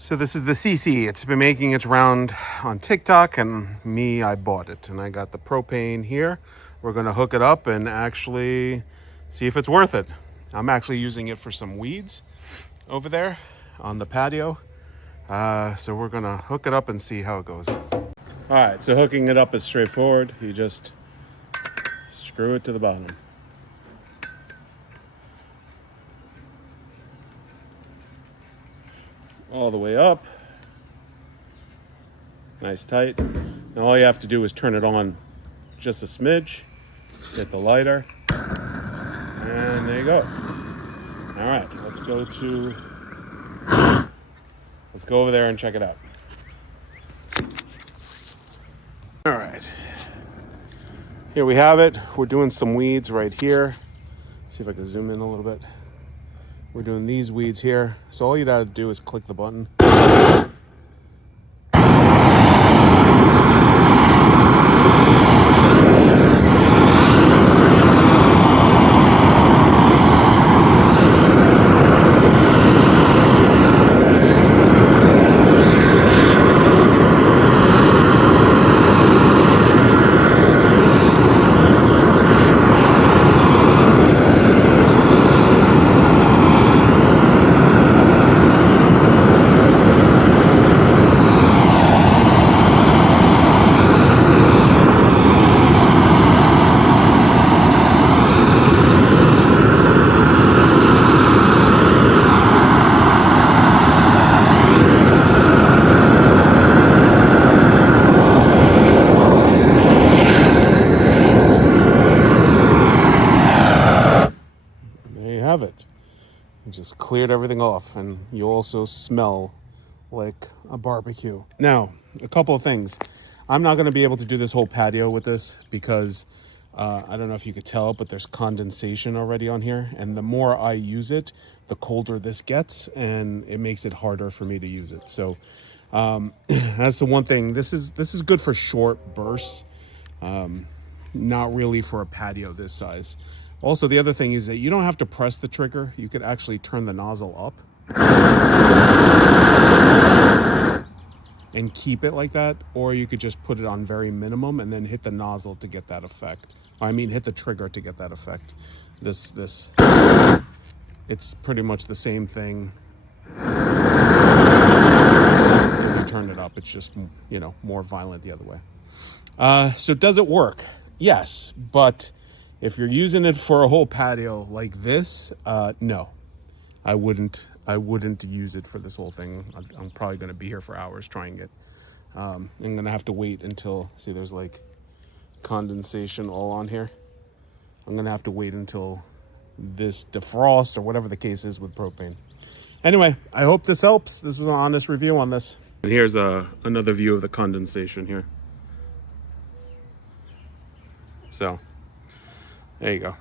So this is the CC. It's been making its round on TikTok, and I bought it. And I got the propane here. We're gonna hook it up and actually see if it's worth it. I'm actually using it for some weeds over there on the patio. So we're gonna hook it up and see how it goes. All right, so hooking it up is straightforward. You just screw it to the bottom. All the way up. Nice tight. Now all you have to do is turn it on just a smidge. Get the lighter. And there you go. All right, let's go over there and check it out. All right. Here we have it. We're doing some weeds right here. See if I can zoom in a little bit. We're doing these weeds here. So all you gotta do is click the button. Have it. You just cleared everything off, and you also smell like a barbecue. Now, a couple of things. I'm not going to be able to do this whole patio with this because I don't know if you could tell, but there's condensation already on here, and the more I use it, the colder this gets, and it makes it harder for me to use it. So that's the one thing. This is good for short bursts, not really for a patio this size. Also, the other thing is that you don't have to press the trigger. You could actually turn the nozzle up and keep it like that, or you could just put it on very minimum and then hit the nozzle to get that effect. I mean, hit the trigger to get that effect. This, it's pretty much the same thing. If you turn it up, it's just, more violent the other way. So does it work? Yes, but if you're using it for a whole patio like this, no, I wouldn't use it for this whole thing. I'm probably going to be here for hours trying it. I'm going to have to wait until, see, there's like condensation all on here. I'm going to have to wait until this defrosts or whatever the case is with propane. Anyway, I hope this helps. This was an honest review on this. And here's another view of the condensation here. So there you go.